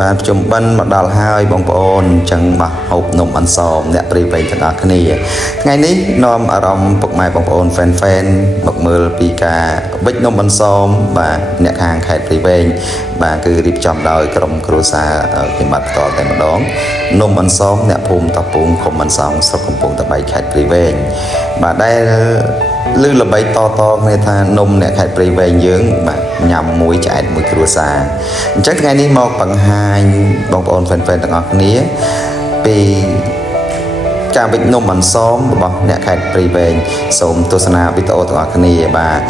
បានជុំបិណ្ឌមកដល់ហើយបងប្អូនចឹងបោះហូបនំអន្សមអ្នកព្រីវែងទាំងអស់គ្នាថ្ងៃនេះនាំអារម្មណ៍ពុកម៉ែបងប្អូនហ្វេនមកមើលពីការវិចនំអន្សមបាទអ្នកខាងខេត្តព្រីវែងបាទគឺរៀបចំដោយក្រុមគ្រួសារខ្ញុំបាទផ្ទាល់តែម្ដងនំអន្សមអ្នកភូមិតាពូងឃុំអន្សងស្រុកកំពង់តាបៃខេត្តព្រីវែងបាទដែលឮល្បីតគ្នាថានំអ្នកខេត្តព្រៃវែងយើងបាទញ៉ាំមួយឆ្អែតមួយគ្រួសារអញ្ចឹងថ្ងៃនេះមកបង្ហាញបងប្អូនហ្វេនទាំងអស់គ្នាពីការវិចនំអន្សមរបស់អ្នកខេត្តព្រៃវែងសូមទស្សនាវីដេអូទាំងអស់គ្នាបាទ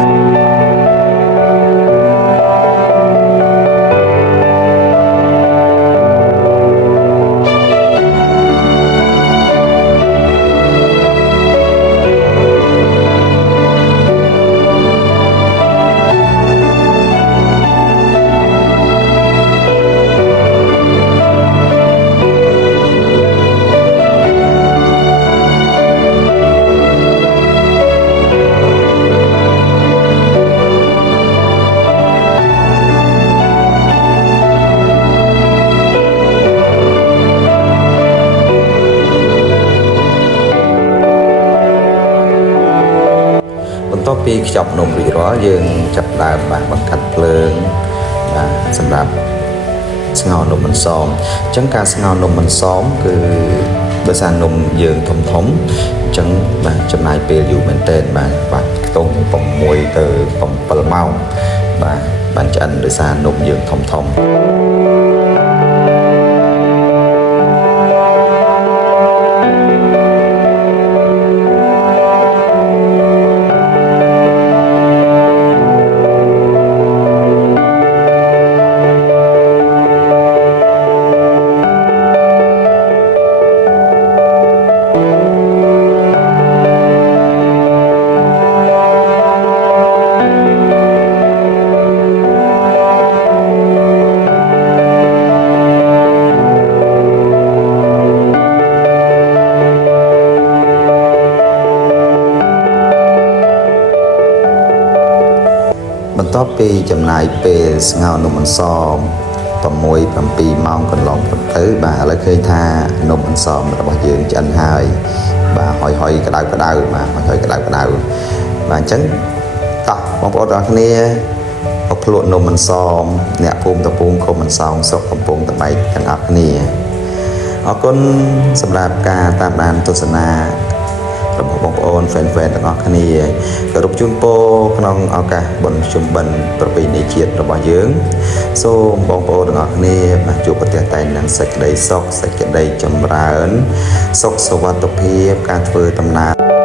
បន្ទាប់ពីខ្ចប់នំរួចរាល់យើងចាប់ដើមបាទបង្កាត់ភ្លើងបាទសម្រាប់ស្ងោរនំអន្សមអញ្ចឹងការស្ងោរនំអន្សមគឺដោយសារនំយើងធំអញ្ចឹងបាទចំណាយពេលយូរមែនទែនបាទខ្ទង់6ទៅ7ម៉ោងបាទបានឆ្អិនដោយសារនំយើងធំបន្ទាប់ពីចំណាយពេលស្ងោរនំអន្សម6 7ម៉ោងកន្លងផុតទៅបាទឥឡូវឃើញថានំអន្សមរបស់យើងឆ្អិនហើយបាទហុយក្តៅបាទហុយក្តៅបាទអញ្ចឹងតោះបងប្អូនទាំងអស់គ្នាមកភ្លក់នំអន្សមអ្នកភូមិតាពូងឃុំអន្សងស្រុកកំពង់តាបៃទាំងអស់គ្នាអរគុណសម្រាប់ការតាមដានទស្សនារបស់បងប្អូនហ្វេនទាំងអស់គ្នាគោរពជូនពរក្នុងឱកាសបុណ្យជុំបិណ្ឌប្រពៃណីជាតិរបស់យើងសូមបងប្អូនទាំងអស់គ្នាមកជួបប្រទះតែនឹងសេចក្តីសុខសេចក្តីចម្រើនសុខសុវត្ថិភាពការធ្វើដំណើរ